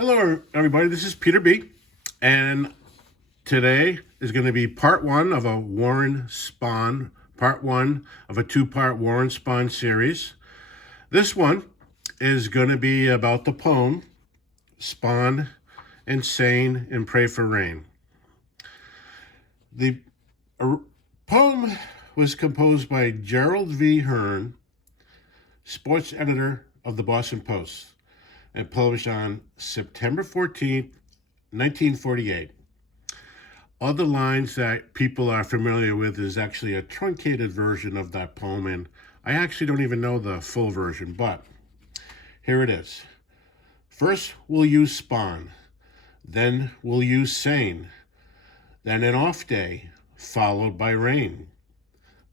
Hello, everybody. This is Peter B. And today is going to be part one of a Warren Spahn, part one of a two-part Warren Spahn series. This one is going to be about the poem Spahn Sain and Pray for Rain. The poem was composed by Gerald V. Hearn, sports editor of the Boston Post, and published on September 14th, 1948. Other lines that people are familiar with is actually a truncated version of that poem, and I actually don't even know the full version, but here it is. First, we'll use Spahn. Then we'll use Sain. Then an off day, followed by rain.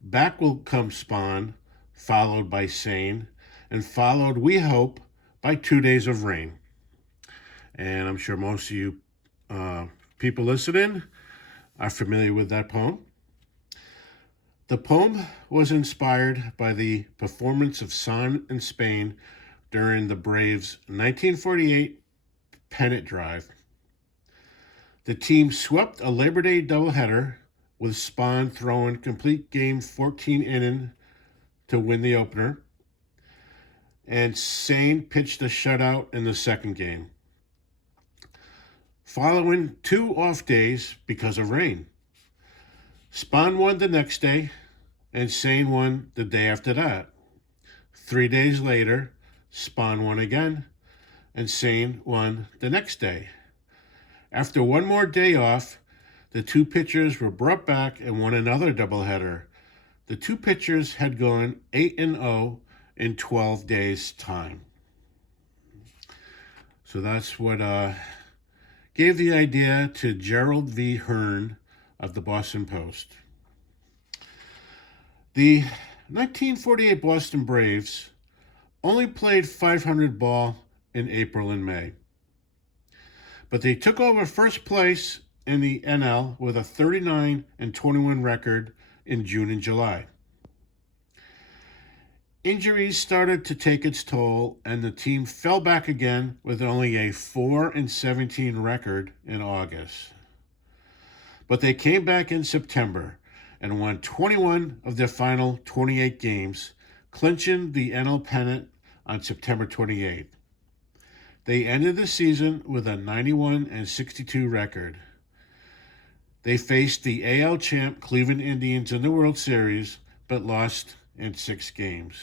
Back will come Spahn, followed by Sain, and followed, we hope, by 2 days of rain. And I'm sure most of you people listening are familiar with that poem. The poem was inspired by the performance of Sain in Spain during the Braves' 1948 pennant drive. The team swept a Labor Day doubleheader with Spahn throwing complete game 14 inning to win the opener, and Sain pitched a shutout in the second game, following 2 off days because of rain. Spahn won the next day, and Sain won the day after that. 3 days later, Spahn won again, and Sain won the next day. After one more day off, the two pitchers were brought back and won another doubleheader. The two pitchers had gone 8-0 in 12 days' time. So that's what gave the idea to Gerald V. Hearn of the Boston Post. The 1948 Boston Braves only played 500 ball in April and May, but they took over first place in the NL with a 39-21 record in June and July. Injuries started to take its toll, and the team fell back again with only a 4-17 record in August. But they came back in September and won 21 of their final 28 games, clinching the NL pennant on September 28th. They ended the season with a 91-62 record. They faced the AL champ Cleveland Indians in the World Series, but lost in 6 games.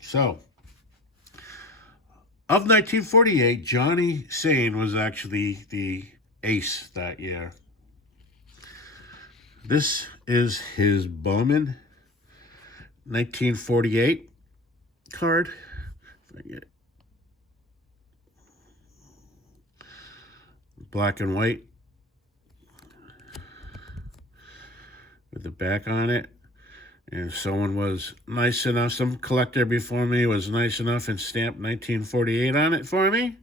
So, of 1948, Johnny Sain was actually the ace that year. This is his Bowman 1948 card. If I get it. Black and white with the back on it. And someone was nice enough, some collector before me was nice enough and stamped 1948 on it for me.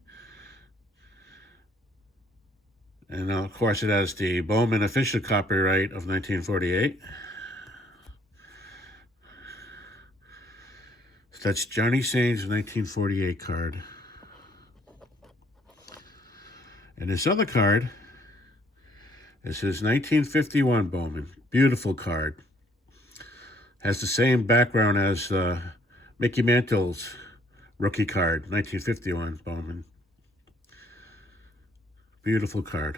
And of course it has the Bowman official copyright of 1948. So that's Johnny Sain's 1948 card. And this other card is his 1951 Bowman. Beautiful card. Has the same background as Mickey Mantle's rookie card, 1951 Bowman. Beautiful card.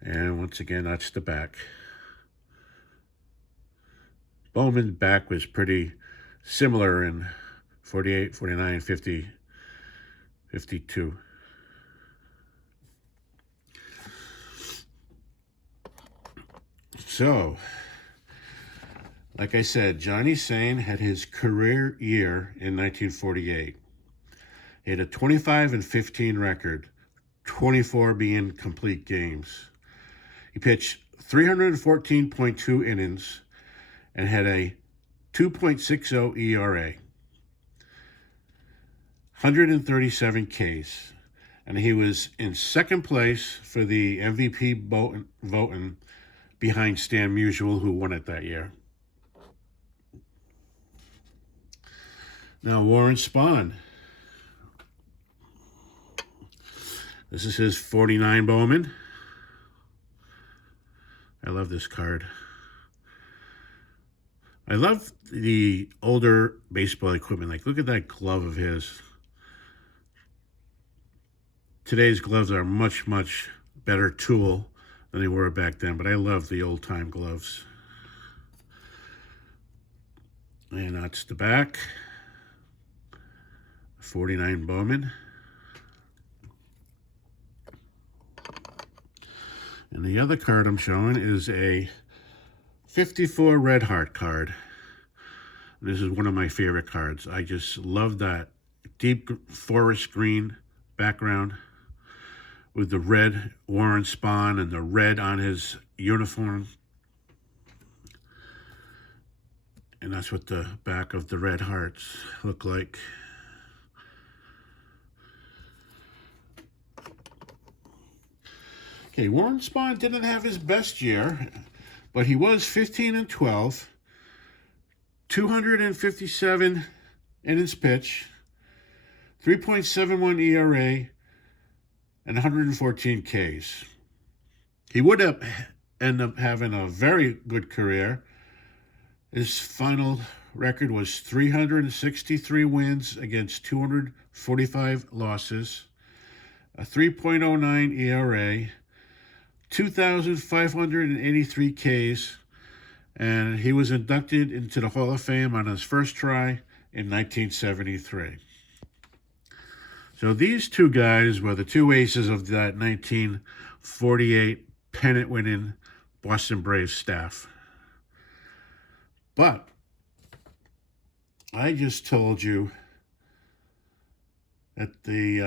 And once again, that's the back. Bowman's back was pretty similar in 48, 49, 50, 52. So, like I said, Johnny Sain had his career year in 1948. He had a 25-15 record, 24 being complete games. He pitched 314.2 innings and had a 2.60 ERA, 137 Ks, and he was in second place for the MVP voting behind Stan Musial, who won it that year. Now, Warren Spahn. This is his 49 Bowman. I love this card. I love the older baseball equipment. Like, look at that glove of his. Today's gloves are much, much better tool than they were back then, but I love the old-time gloves. And that's the back. 49 Bowman. And the other card I'm showing is a 54 Red Heart card. This is one of my favorite cards. I just love that deep forest green background with the red Warren Spahn and the red on his uniform. And that's what the back of the Red Hearts look like. Okay, Warren Spahn didn't have his best year, but he was 15-12, 257 innings pitched, 3.71 ERA, and 114 Ks. He would have ended up having a very good career. His final record was 363 wins against 245 losses, a 3.09 ERA, 2,583 Ks, and he was inducted into the Hall of Fame on his first try in 1973. So these two guys were the two aces of that 1948 pennant-winning Boston Braves staff. But I just told you that they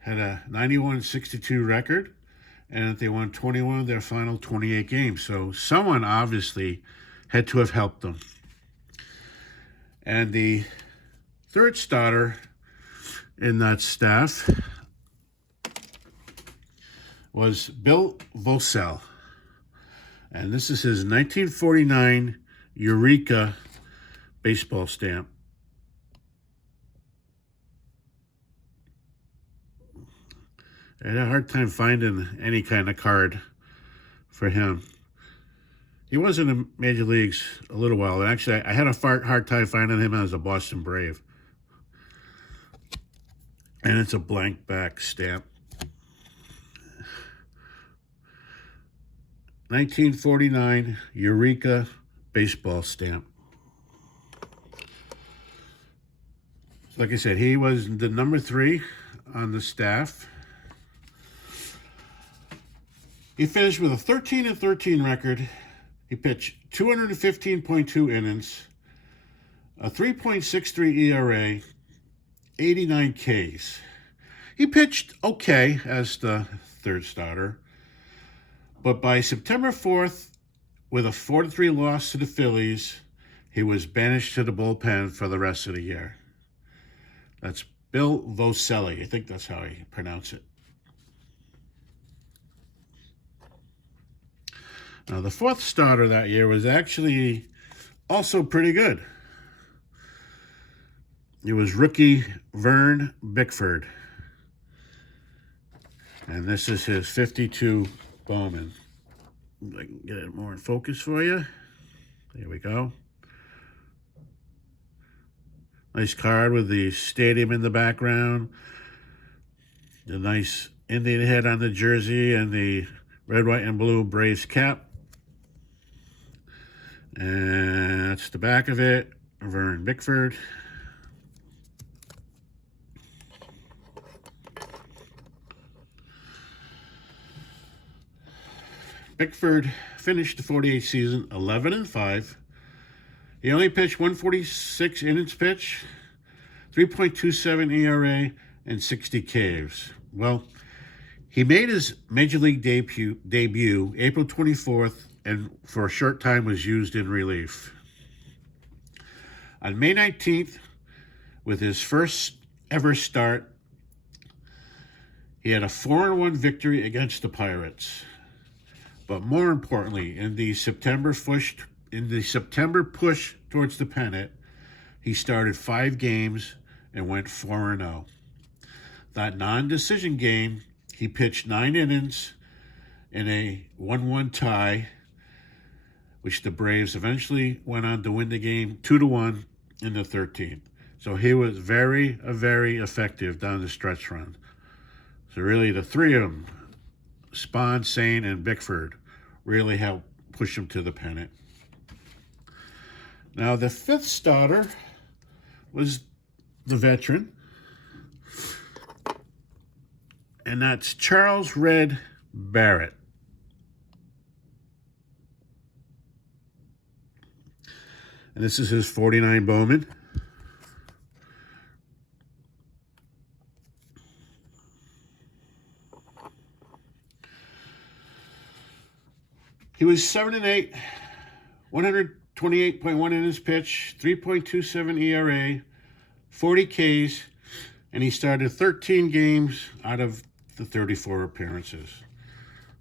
had a 91-62 record, and that they won 21 of their final 28 games. So someone obviously had to have helped them. And the third starter in that staff was Bill Vosell. And this is his 1949 Eureka baseball stamp. I had a hard time finding any kind of card for him. He was in the major leagues a little while. Actually, I had a hard time finding him as a Boston Brave. And it's a blank back stamp. 1949 Eureka baseball stamp. Like I said, he was the number 3 on the staff. He finished with a 13-13 record. He pitched 215.2 innings, a 3.63 ERA, 89 Ks. He pitched okay as the third starter, but by September 4th, with a 4-3 loss to the Phillies, he was banished to the bullpen for the rest of the year. That's Bill Voselli. I think that's how you pronounce it. Now, the fourth starter that year was actually also pretty good. It was rookie Vern Bickford. And this is his 52 Bowman. I can get it more in focus for you. There we go. Nice card with the stadium in the background. The nice Indian head on the jersey and the red, white, and blue Braves cap. And that's the back of it. Vern Bickford. Bickford finished the 48 season 11-5. He only pitched 146 innings pitched, 3.27 ERA, and 60 Ks. Well, he made his major league debut April 24th, and for a short time was used in relief. On May 19th, with his first ever start, he had a 4-1 victory against the Pirates. But more importantly, in the September push towards the pennant, he started 5 games and went 4-0. That non-decision game He pitched 9 innings in a 1-1 tie, which the Braves eventually went on to win the game 2-1 in the 13th. So he was very effective down the stretch run. So really the three of them, Spahn, Sain, and Bickford, really helped push him to the pennant. Now the fifth starter was the veteran, and that's Charles Red Barrett. And this is his 49 Bowman. He was 7-8, 128.1 innings pitched, 3.27 ERA, 40 Ks, and he started 13 games out of the 34 appearances.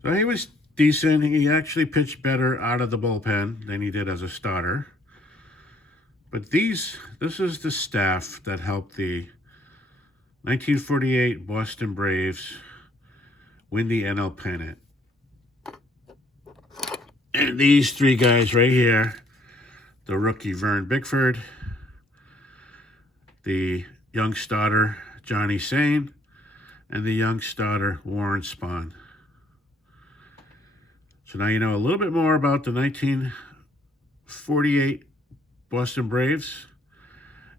So he was decent. He actually pitched better out of the bullpen than he did as a starter. But this is the staff that helped the 1948 Boston Braves win the NL pennant. And these three guys right here, the rookie Vern Bickford, the young starter Johnny Sain, and the young starter Warren Spahn. So now you know a little bit more about the 1948 Boston Braves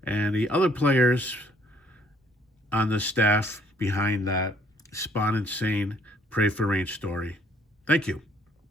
and the other players on the staff behind that Spahn and Sain Pray for Rain story. Thank you.